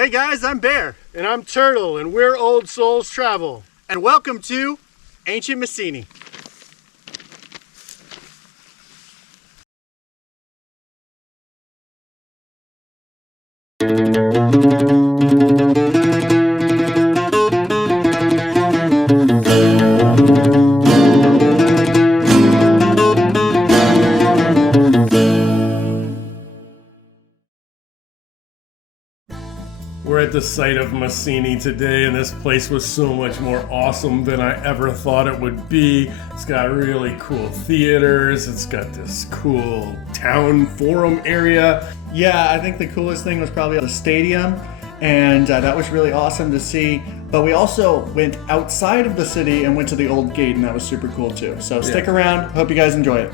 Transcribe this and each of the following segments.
Hey guys, I'm Bear. And I'm Turtle, and we're Old Souls Travel. And welcome to Ancient Messini. We're at the site of Messini today, and this place was so much more awesome than I ever thought it would be. It's got really cool theaters, it's got this cool town forum area. Yeah, I think the coolest thing was probably the stadium, and that was really awesome to see. But we also went outside of the city and went to the old gate, and that was super cool too. So stick around, hope you guys enjoy it.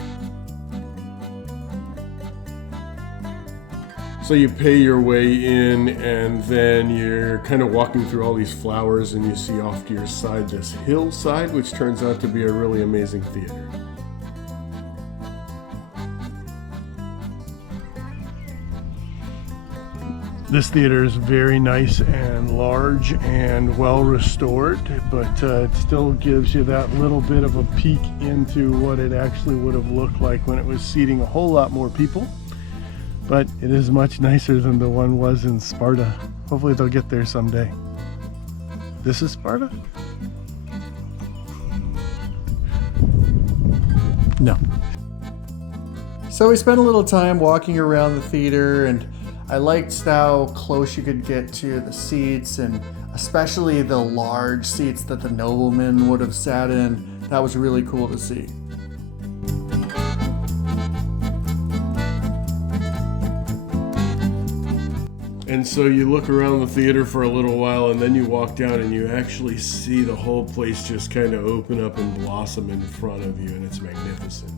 So you pay your way in, and then you're kind of walking through all these flowers, and you see off to your side this hillside, which turns out to be a really amazing theater. This theater is very nice and large and well restored, but it still gives you that little bit of a peek into what it actually would have looked like when it was seating a whole lot more people. But it is much nicer than the one was in Sparta. Hopefully they'll get there someday. This is Sparta? No. So we spent a little time walking around the theater, and I liked how close you could get to the seats, and especially the large seats that the noblemen would have sat in. That was really cool to see. And so you look around the theater for a little while, and then you walk down and you actually see the whole place just kind of open up and blossom in front of you, and it's magnificent.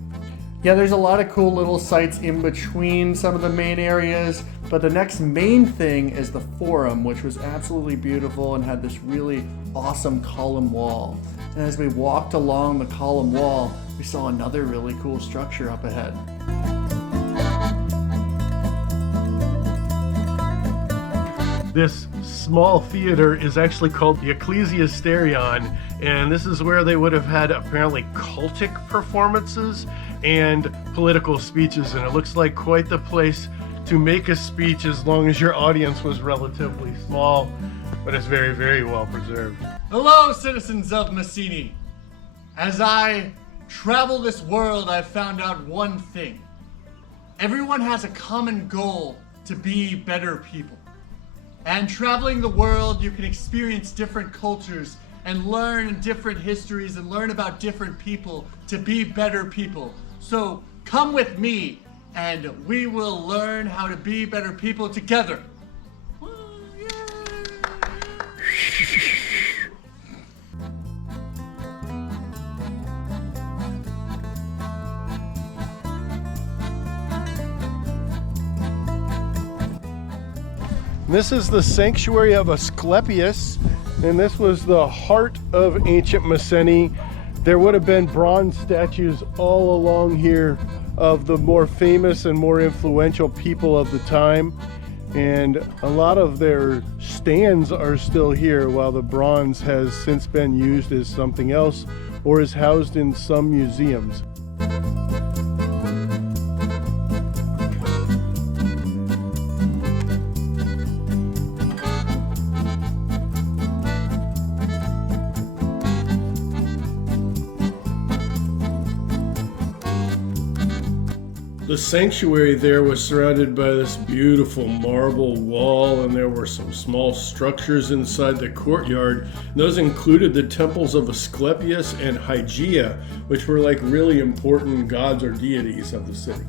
Yeah, there's a lot of cool little sites in between some of the main areas, but the next main thing is the forum, which was absolutely beautiful and had this really awesome column wall. And as we walked along the column wall, we saw another really cool structure up ahead. This small theater is actually called the Ecclesiasterion, and this is where they would have had apparently cultic performances and political speeches, and it looks like quite the place to make a speech as long as your audience was relatively small, but it's very, very well preserved. Hello, citizens of Messini. As I travel this world, I've found out one thing. Everyone has a common goal to be better people. And traveling the world, you can experience different cultures and learn different histories and learn about different people to be better people. So come with me and we will learn how to be better people together. This is the sanctuary of Asclepius, and this was the heart of ancient Messini. There would have been bronze statues all along here of the more famous and more influential people of the time, and a lot of their stands are still here, while the bronze has since been used as something else or is housed in some museums. The sanctuary there was surrounded by this beautiful marble wall, and there were some small structures inside the courtyard. Those included the temples of Asclepius and Hygeia, which were like really important gods or deities of the city.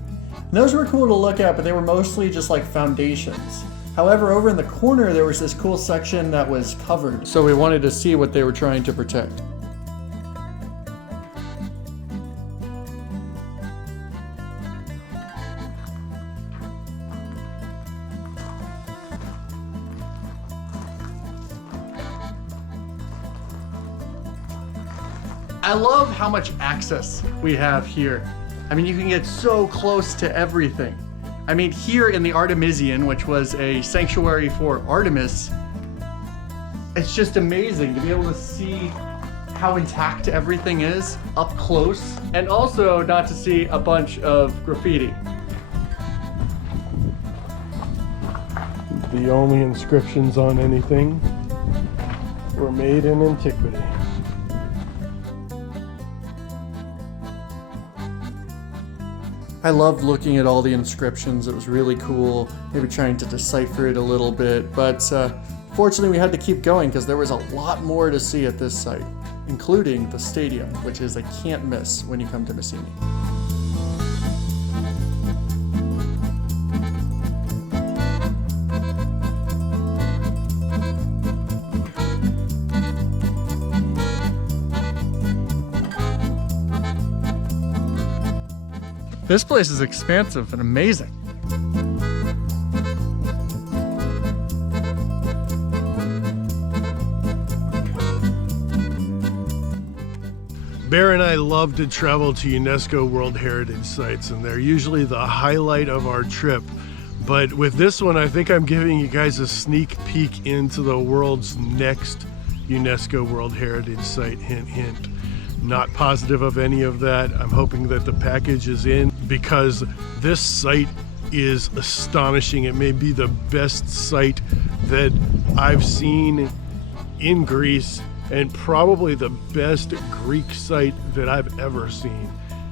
Those were cool to look at, but they were mostly just like foundations. However, over in the corner, there was this cool section that was covered. So we wanted to see what they were trying to protect. I love how much access we have here. I mean, you can get so close to everything. I mean, here in the Artemisian, which was a sanctuary for Artemis, it's just amazing to be able to see how intact everything is up close, and also not to see a bunch of graffiti. The only inscriptions on anything were made in antiquity. I loved looking at all the inscriptions. It was really cool, maybe trying to decipher it a little bit, but fortunately we had to keep going because there was a lot more to see at this site, including the stadium, which is a can't miss when you come to Messini. This place is expansive and amazing. Bear and I love to travel to UNESCO World Heritage Sites, and they're usually the highlight of our trip. But with this one, I think I'm giving you guys a sneak peek into the world's next UNESCO World Heritage Site. Hint, hint. Not positive of any of that. I'm hoping that the package is in, because this site is astonishing. It may be the best site that I've seen in Greece, and probably the best Greek site that I've ever seen.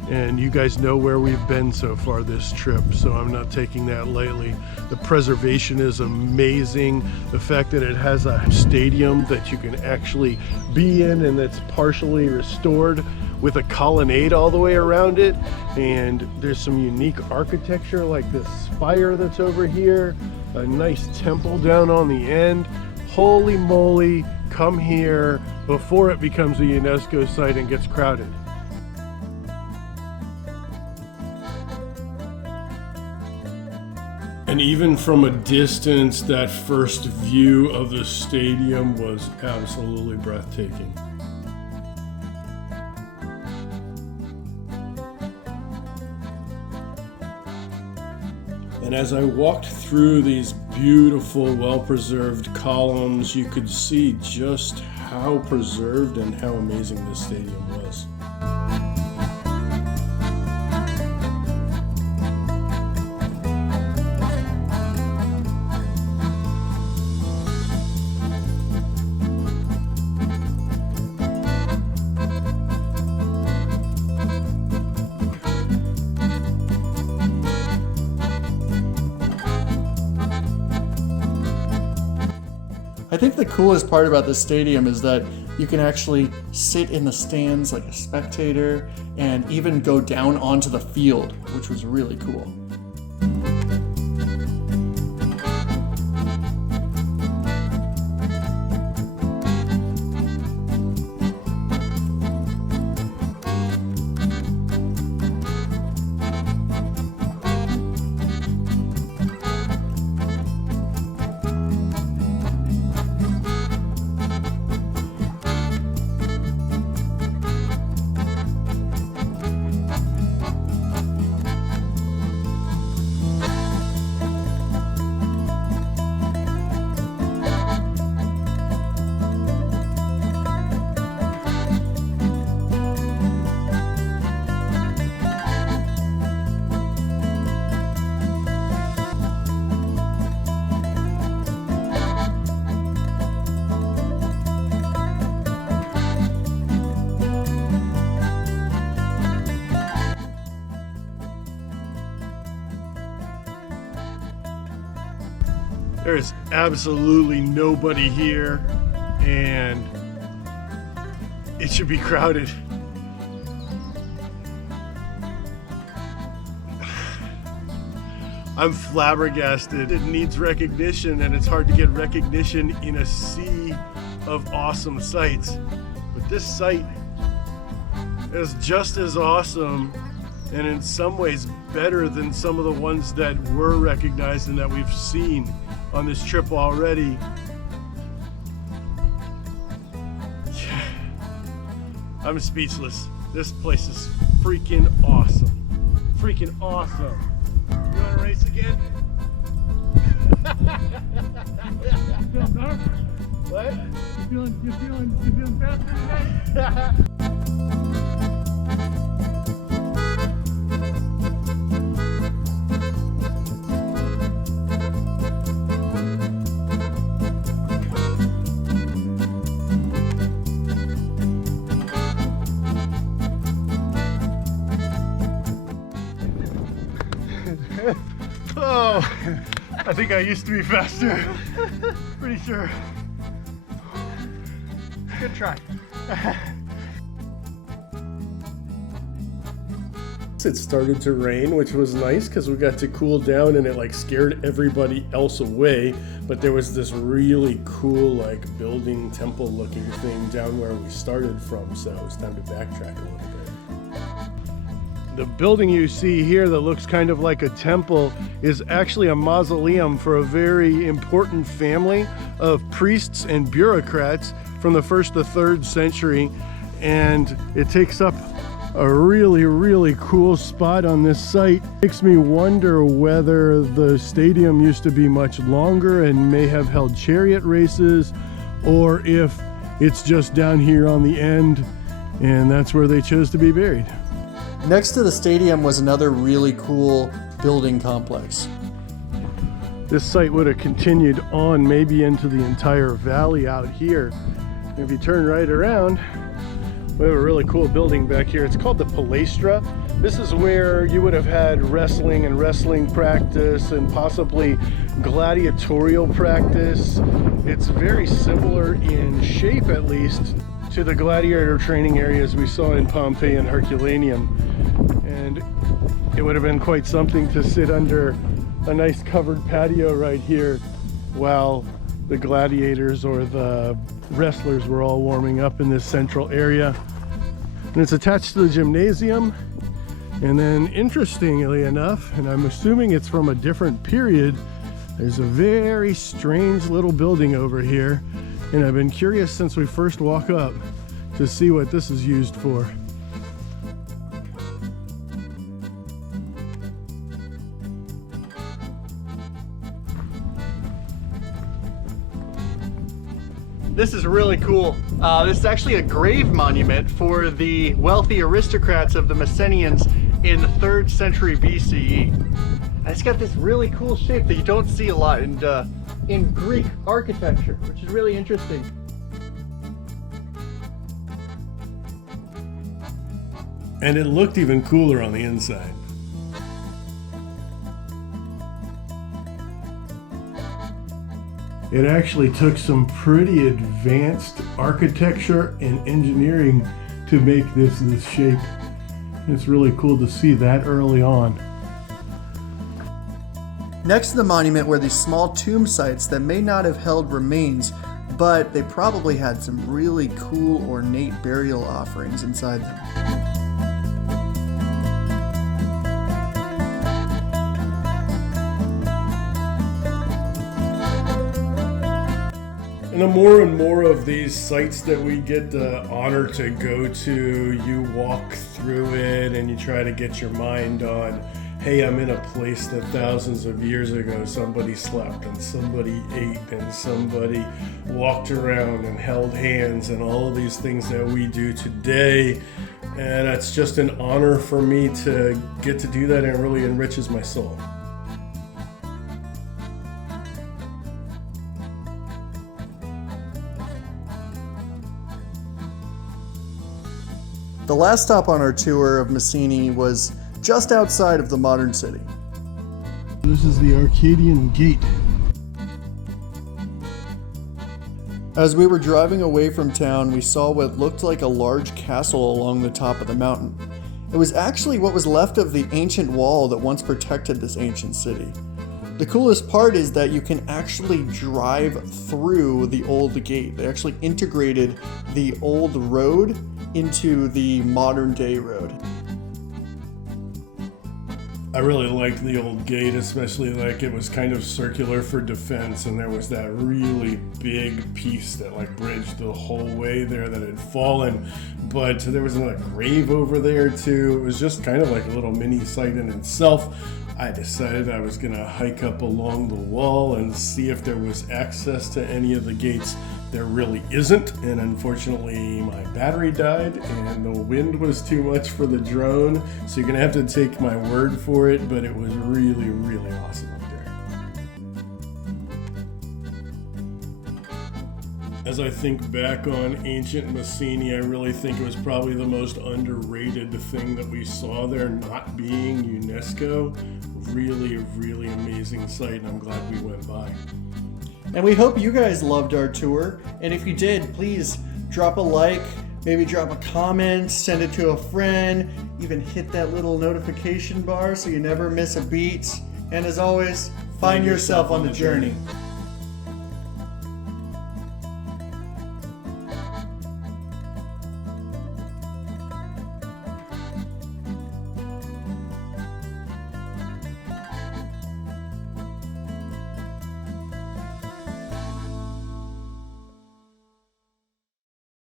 And you guys know where we've been so far this trip, so I'm not taking that lightly. The preservation is amazing. The fact that it has a stadium that you can actually be in and that's partially restored with a colonnade all the way around it. And there's some unique architecture like this spire that's over here, a nice temple down on the end. Holy moly, come here before it becomes a UNESCO site and gets crowded. And even from a distance, that first view of the stadium was absolutely breathtaking. And as I walked through these beautiful, well-preserved columns, you could see just how preserved and how amazing this stadium was. I think the coolest part about this stadium is that you can actually sit in the stands like a spectator and even go down onto the field, which was really cool. There's absolutely nobody here, and it should be crowded. I'm flabbergasted. It needs recognition, and it's hard to get recognition in a sea of awesome sites. But this site is just as awesome, and in some ways better than some of the ones that were recognized and that we've seen on this trip already. Yeah. I'm speechless. This place is freaking awesome. Freaking awesome. You wanna race again? What? You feeling faster today? Oh, I think I used to be faster. Pretty sure. Good try. It started to rain, which was nice because we got to cool down and it like scared everybody else away. But there was this really cool like building temple looking thing down where we started from, so it was time to backtrack a little bit. The building you see here that looks kind of like a temple is actually a mausoleum for a very important family of priests and bureaucrats from the 1st to 3rd century, and it takes up a really cool spot on this site. Makes me wonder whether the stadium used to be much longer and may have held chariot races, or if it's just down here on the end and that's where they chose to be buried. Next to the stadium was another really cool building complex. This site would have continued on maybe into the entire valley out here. If you turn right around, we have a really cool building back here. It's called the Palestra. This is where you would have had wrestling and wrestling practice and possibly gladiatorial practice. It's very similar in shape, at least, to the gladiator training areas we saw in Pompeii and Herculaneum. And it would have been quite something to sit under a nice covered patio right here while the gladiators or the wrestlers were all warming up in this central area. And it's attached to the gymnasium. And then interestingly enough, and I'm assuming it's from a different period, there's a very strange little building over here. And I've been curious since we first walk up to see what this is used for. This is really cool. This is actually a grave monument for the wealthy aristocrats of the Messenians in the 3rd century BCE. And it's got this really cool shape that you don't see a lot in Greek architecture, which is really interesting. And it looked even cooler on the inside. It actually took some pretty advanced architecture and engineering to make this shape. It's really cool to see that early on. Next to the monument were these small tomb sites that may not have held remains, but they probably had some really cool ornate burial offerings inside them. And the more and more of these sites that we get the honor to go to, you walk through it and you try to get your mind on, hey, I'm in a place that thousands of years ago somebody slept and somebody ate and somebody walked around and held hands and all of these things that we do today. And it's just an honor for me to get to do that, and it really enriches my soul. The last stop on our tour of Messini was just outside of the modern city. This is the Arcadian Gate. As we were driving away from town, we saw what looked like a large castle along the top of the mountain. It was actually what was left of the ancient wall that once protected this ancient city. The coolest part is that you can actually drive through the old gate. They actually integrated the old road into the modern day road. I really liked the old gate, especially like it was kind of circular for defense, and there was that really big piece that like bridged the whole way there that had fallen, but there was another grave over there too. It was just kind of like a little mini site in itself. I decided I was gonna hike up along the wall and see if there was access to any of the gates. There really isn't, and unfortunately my battery died and the wind was too much for the drone, so you're gonna have to take my word for it, but it was really, really awesome up there. As I think back on ancient Messini, I really think it was probably the most underrated thing that we saw there, not being UNESCO. Really, really amazing sight, and I'm glad we went by. And we hope you guys loved our tour. And if you did, please drop a like, maybe drop a comment, send it to a friend, even hit that little notification bar so you never miss a beat. And as always, find yourself on the journey.